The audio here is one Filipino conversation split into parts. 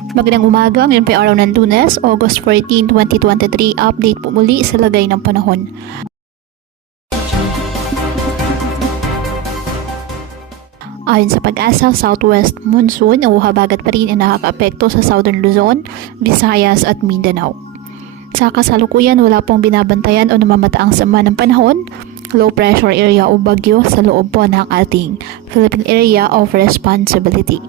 Magandang umaga, ngayon po ay araw ng Lunes, August 14, 2023. Update po muli sa lagay ng panahon. Ayon sa Pag-asa, southwest monsoon o habagat pa rin ang nakakaapekto sa Southern Luzon, Visayas at Mindanao. Sa kasalukuyan, wala pong binabantayan o namamataang sama ng panahon, low pressure area o bagyo sa loob po ng ating Philippine Area of Responsibility.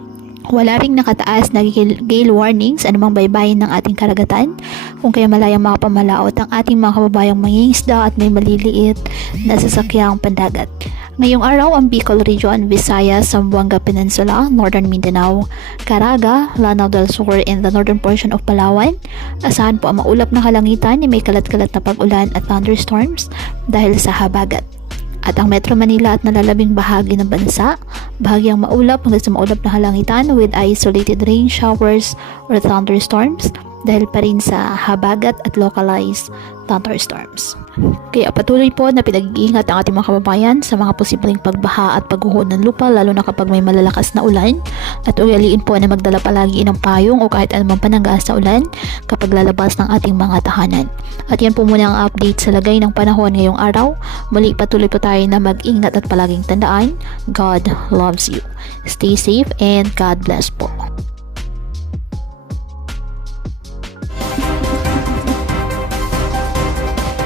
Wala ring nakataas na gale warnings anumang baybayin ng ating karagatan, kung kaya malayang makapamalaot ang ating mga kababayang mangingisda at may maliliit na sasakyang pandagat. Ngayong araw, ang Bicol Region, Visayas, Zamboanga Peninsula, Northern Mindanao, Caraga, Lanao del Sur, and the northern portion of Palawan, asahan po ang maulap na kalangitan ni may kalat-kalat na pag-ulan at thunderstorms dahil sa habagat. At ang Metro Manila at nalalabing bahagi ng bansa, bahagyang maulap hanggang sa maulap na halangitan with isolated rain showers or thunderstorms dahil pa rin sa habagat at localized thunderstorms. Kaya patuloy po na pinag-iingat ang ating mga kababayan sa mga posibleng pagbaha at pagguho ng lupa, lalo na kapag may malalakas na ulan, at ugaliin po na magdala palagi ng payong o kahit anumang panangga sa ulan kapag lalabas ng ating mga tahanan. At yan po muna ang update sa lagay ng panahon ngayong araw. Muli patuloy po tayo na mag-ingat at palaging tandaan, God loves you. Stay safe and God bless po.